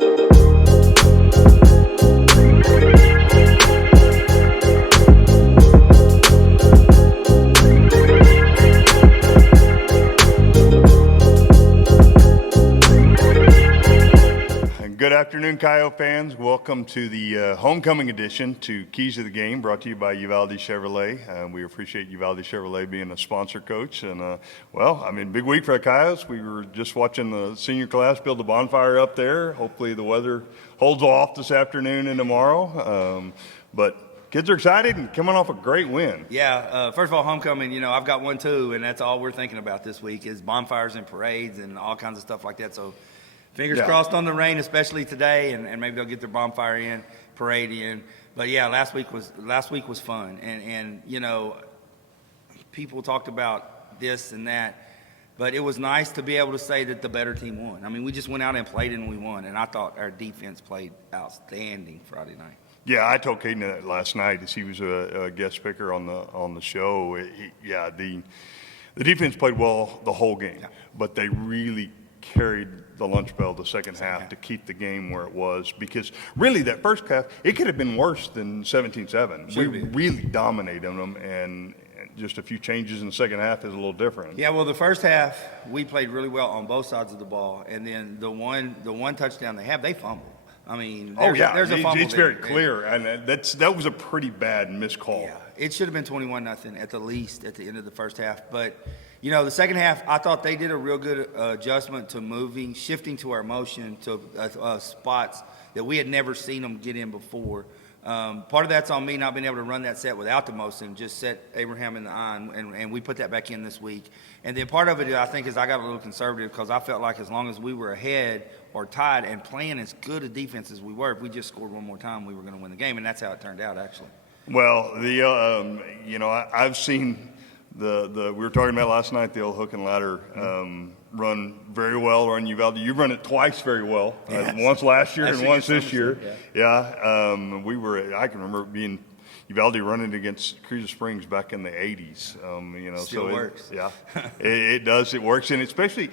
Good afternoon, Coyote fans. Welcome to the homecoming edition to Keys to the Game, brought to you by Uvalde Chevrolet. We appreciate Uvalde Chevrolet being a sponsor, Coach. And, big week for the Coyotes. We were just watching the senior class build a bonfire up there. Hopefully the weather holds off this afternoon and tomorrow. But kids are excited and coming off a great win. Yeah, first of all, homecoming, I've got one too, and that's all we're thinking about this week is bonfires and parades and all kinds of stuff like that. So fingers crossed on the rain, especially today, and maybe they'll get their bonfire in, parade in. But yeah, last week was fun, and people talked about this and that, but it was nice to be able to say that the better team won. I mean, we just went out and played and we won, and I thought our defense played outstanding Friday night. Yeah, I told Caden that last night as he was a guest speaker on the show. The defense played well the whole game, but they really carried the lunch bell the second half to keep the game where it was, because really that first half, it could have been worse than 17-7. We really dominated them, and just a few changes in the second half is a little different. Yeah, well, the first half we played really well on both sides of the ball, and then the one touchdown they fumbled. I mean, there's a fumble. It's very clear, and that was a pretty bad missed call. Yeah, it should have been 21-0 at the least at the end of the first half. But the second half, I thought they did a real good adjustment to shifting to our motion to spots that we had never seen them get in before. Part of that's on me not being able to run that set without the motion, just set Abraham in the eye, and we put that back in this week. And then part of it, I think, is I got a little conservative because I felt like as long as we were ahead or tied and playing as good a defense as we were, if we just scored one more time, we were going to win the game, and that's how it turned out, actually. Well, I've seen we were talking about last night, the old hook and ladder run very well on Uvalde. You run it twice very well, once last year and once this year. I can remember being Uvalde running against Cruiser Springs back in the 80s. Still works. It does. It works, and especially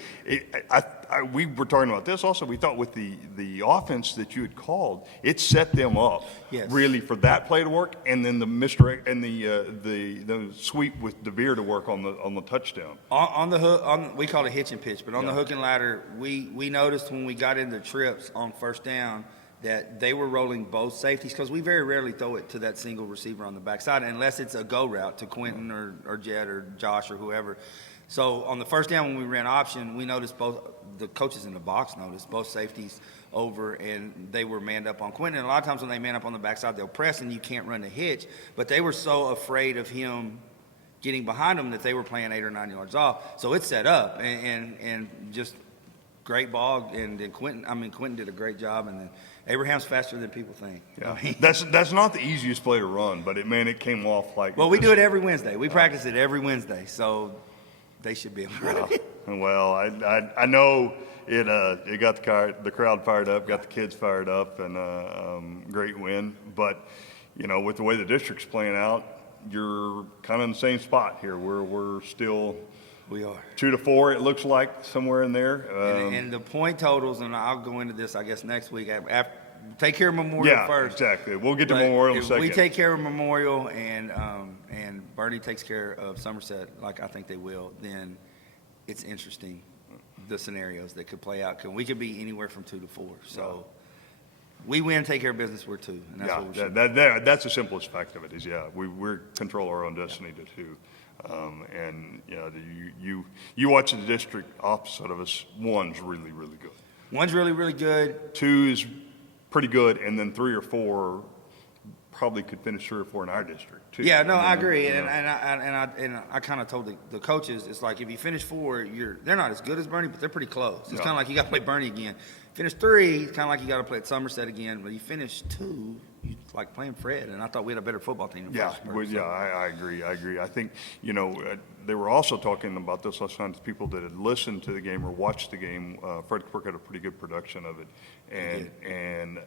we were talking about this also. We thought with the offense that you had called, it set them up really for that play to work, and then the misdirect and the sweep with DeVere to work on the touchdown. On the hook, we call it hitch and pitch, but on the hook and ladder, we noticed when we got into trips on first down that they were rolling both safeties, because we very rarely throw it to that single receiver on the backside unless it's a go route to Quentin or Jed or Josh or whoever. So on the first down when we ran option, we noticed both the coaches in the box noticed both safeties over, and they were manned up on Quentin. And a lot of times when they man up on the backside, they'll press and you can't run the hitch. But they were so afraid of him getting behind them that they were playing 8 or 9 yards off. So it's set up and just great ball. And then Quentin did a great job, and then Abraham's faster than people think. Yeah. That's not the easiest play to run, but it came off like. Well, we do it every Wednesday. We practice it every Wednesday, so they should be able to run it. Well, I know it got the crowd fired up, got the kids fired up, and great win. But with the way the district's playing out, you're kind of in the same spot here. We're still. We are 2-4. It looks like somewhere in there. And the point totals, and I'll go into this, I guess, next week. Take care of Memorial first. Yeah, exactly. We'll get to Memorial in a second. We take care of Memorial, and Bernie takes care of Somerset, like I think they will. Then it's interesting, the scenarios that could play out. We could be anywhere from 2-4. So we win, take care of business. We're 2, and that's what we should. That's the simplest fact of it. Is we control our own destiny to 2. You watch the district opposite of us. 1's really, really good. 1's really, really good. 2 is pretty good, and then 3 or 4 probably could finish 3 or 4 in our district too. Yeah, no, I agree, and I kind of told the coaches, it's like if you finish 4, they're not as good as Bernie, but they're pretty close. It's kind of like you got to play Bernie again. Finish 3, it's kind of like you got to play at Somerset again. But you finish 2, you like playing Fred, and I thought we had a better football team. I agree. I think they were also talking about this last night to people that had listened to the game or watched the game. Fred Quirk had a pretty good production of it, and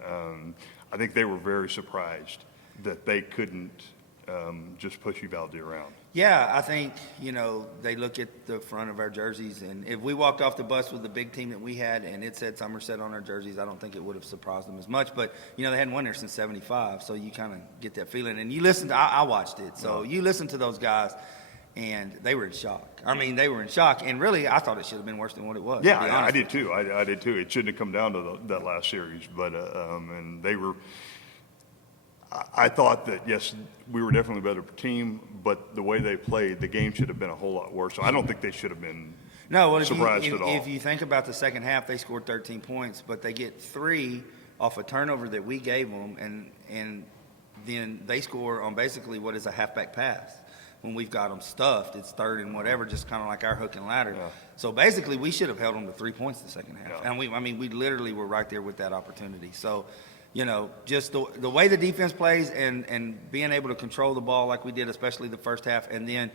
I think they were very surprised that they couldn't just push Uvalde around. Yeah, I think, they look at the front of our jerseys, and if we walked off the bus with the big team that we had and it said Somerset on our jerseys, I don't think it would have surprised them as much. But, they hadn't won there since 75, so you kind of get that feeling. And you listen to, I watched it, so you listen to those guys, and they were in shock. I mean, they were in shock, and really, I thought it should have been worse than what it was. Yeah, to be I honest did too. I did too. It shouldn't have come down to that last series, but and they were. I thought that yes, we were definitely a better team, but the way they played, the game should have been a whole lot worse. So I don't think they should have been No, well, surprised at all. If you think about the second half, they scored 13 points, but they get 3 off a turnover that we gave them, and then they score on basically what is a halfback pass. When we've got them stuffed, it's third and whatever, just kind of like our hook and ladder. Yeah. So basically, we should have held them to 3 points the second half, Yeah. and we literally were right there with that opportunity. So, just the way the defense plays and being able to control the ball like we did, especially the first half, and then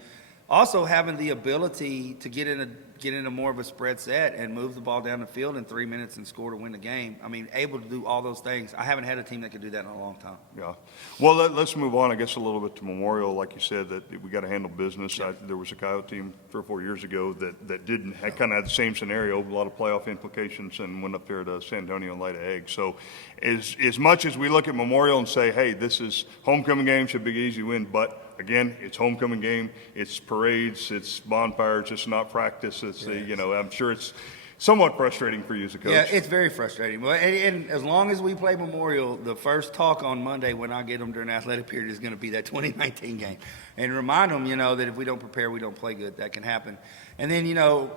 also having the ability to get into more of a spread set and move the ball down the field in 3 minutes and score to win the game. I mean, able to do all those things. I haven't had a team that could do that in a long time. Yeah. Well, let's move on, I guess, a little bit to Memorial. Like you said, that we got to handle business. There was a Coyote team 3 or 4 years ago that didn't kind of had the same scenario, a lot of playoff implications, and went up there to San Antonio and laid an egg. So as much as we look at Memorial and say, hey, this is homecoming game, should be an easy win, but again, it's homecoming game. It's parades. It's bonfires. It's not practice. It's I'm sure it's somewhat frustrating for you as a coach. Yeah, it's very frustrating. Well, and as long as we play Memorial, the first talk on Monday when I get them during the athletic period is going to be that 2019 game, and remind them, that if we don't prepare, we don't play good. That can happen. And then,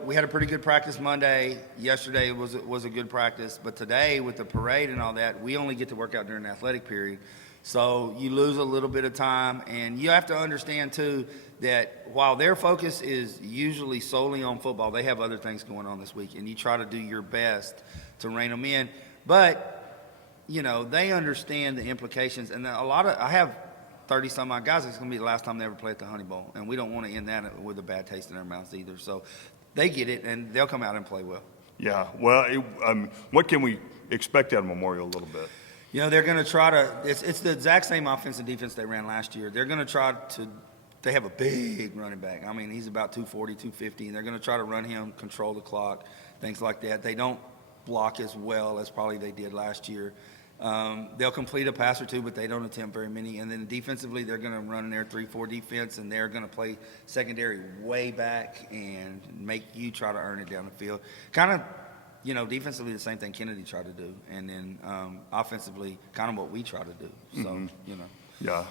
we had a pretty good practice Monday. Yesterday was a good practice, but today with the parade and all that, we only get to work out during the athletic period. So you lose a little bit of time, and you have to understand, too, that while their focus is usually solely on football, they have other things going on this week, and you try to do your best to rein them in. But, they understand the implications, and I have 30-some-odd guys. It's going to be the last time they ever play at the Honey Bowl, and we don't want to end that with a bad taste in their mouths either. So they get it, and they'll come out and play well. Yeah. Well, what can we expect out of Memorial a little bit? They're going to try to – it's the exact same offense and defense they ran last year. They're going to try to – they have a big running back. I mean, he's about 240, 250, and they're going to try to run him, control the clock, things like that. They don't block as well as probably they did last year. They'll complete a pass or two, but they don't attempt very many. And then defensively, they're going to run their 3-4 defense, and they're going to play secondary way back and make you try to earn it down the field. Kind of – defensively, the same thing Kennedy tried to do. And then offensively, kind of what we try to do. So, Yeah.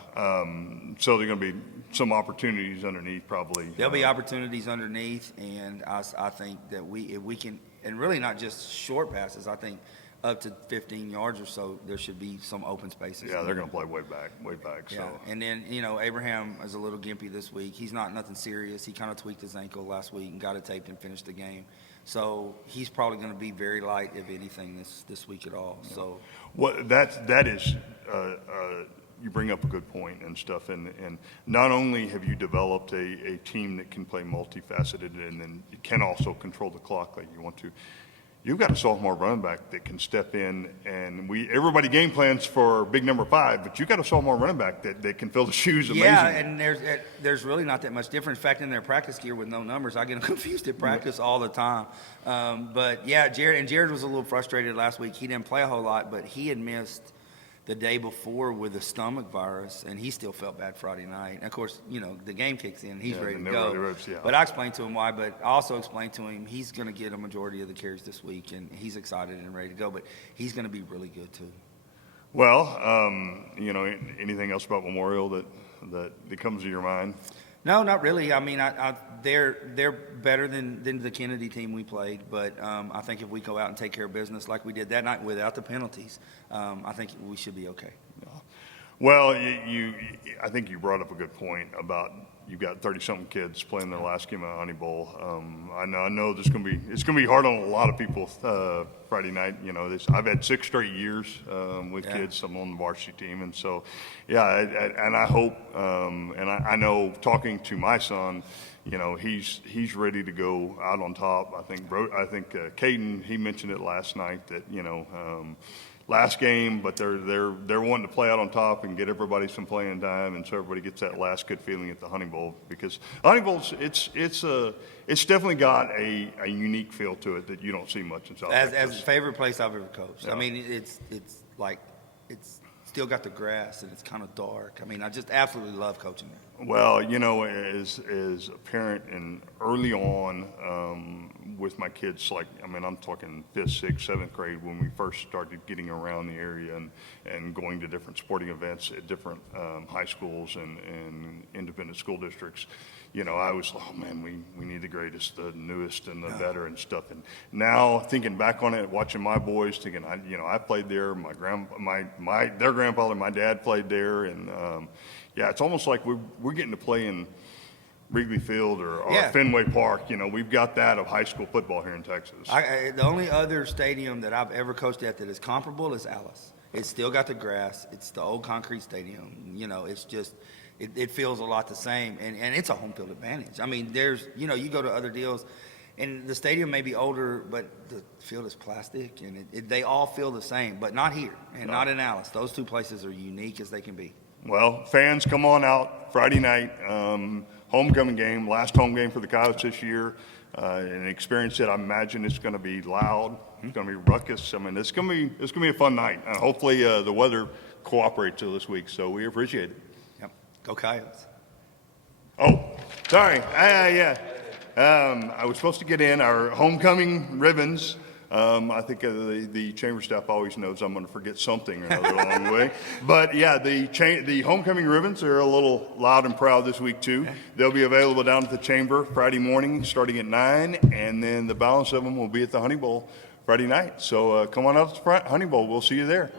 So there are going to be some opportunities underneath probably. There'll be opportunities underneath, and I think that if we can, and really not just short passes, I think up to 15 yards or so, there should be some open spaces. Yeah, they're going to play way back. So. Yeah, and then, Abraham is a little gimpy this week. He's not nothing serious. He kind of tweaked his ankle last week and got it taped and finished the game. So he's probably going to be very light, if anything, this week at all. Yeah. So, well, that is you bring up a good point and stuff, and not only have you developed a team that can play multifaceted and then can also control the clock like you want to. You've got a sophomore running back that can step in, and everybody game plans for big number 5, but you've got a sophomore running back that can fill the shoes amazingly. Yeah, and there's really not that much difference. In fact, in their practice gear with no numbers, I get them confused at practice all the time. But yeah, Jared was a little frustrated last week. He didn't play a whole lot, but he had missed the day before with a stomach virus, and he still felt bad Friday night. And of course, the game kicks in. He's ready to go. But I explained to him why, but I also explained to him he's going to get a majority of the carries this week, and he's excited and ready to go. But he's going to be really good, too. Well, anything else about Memorial that comes to your mind? No, not really. I mean, they're better than the Kennedy team we played, but I think if we go out and take care of business like we did that night without the penalties, I think we should be okay. Well, I think you brought up a good point about you've got 30-something kids playing their last game at Honey Bowl. I know it's going to be hard on a lot of people Friday night. I've had 6 straight years with kids. I'm on the varsity team, and so and I hope and I know talking to my son, he's ready to go out on top. I think Caden, he mentioned it last night that last game, but they're wanting to play out on top and get everybody some playing time, and so everybody gets that last good feeling at the Honey Bowl, because Honey Bowl's it's definitely got a unique feel to it that you don't see much in South As Texas. the favorite place I've ever coached. Yeah. I mean, it's like it's still got the grass and it's kind of dark. I mean, I just absolutely love coaching there. Well, you know, as a parent and early on with my kids, like, I mean, I'm talking 5th, 6th, 7th grade when we first started getting around the area and going to different sporting events at different high schools and independent school districts. You know, I was, oh man, we need the greatest, the newest, and the better and stuff. And now thinking back on it, watching my boys, thinking, I played there. Their grandfather, my dad played there, and yeah, it's almost like we're getting to play in Wrigley Field or Yeah. Fenway Park. You know, we've got that of high school football here in Texas. The only other stadium that I've ever coached at that is comparable is Alice. It's still got the grass. It's the old concrete stadium. You know, it's just it feels a lot the same, and it's a home field advantage. I mean, you go to other deals, and the stadium may be older, but the field is plastic, and they all feel the same, but not here and not in Alice. Those two places are unique as they can be. Well, fans, come on out Friday night, homecoming game, last home game for the Coyotes this year. An experience that I imagine it's going to be loud. It's going to be ruckus. I mean, it's going to be a fun night. Hopefully, the weather cooperates this week, so we appreciate it. Yep. Go Coyotes. Oh, sorry. Yeah. I was supposed to get in our homecoming ribbons. I think the chamber staff always knows I'm going to forget something or another along the way. But yeah, the homecoming ribbons are a little loud and proud this week too. They'll be available down at the chamber Friday morning starting at 9, and then the balance of them will be at the Honey Bowl Friday night. So come on out to the Honey Bowl. We'll see you there.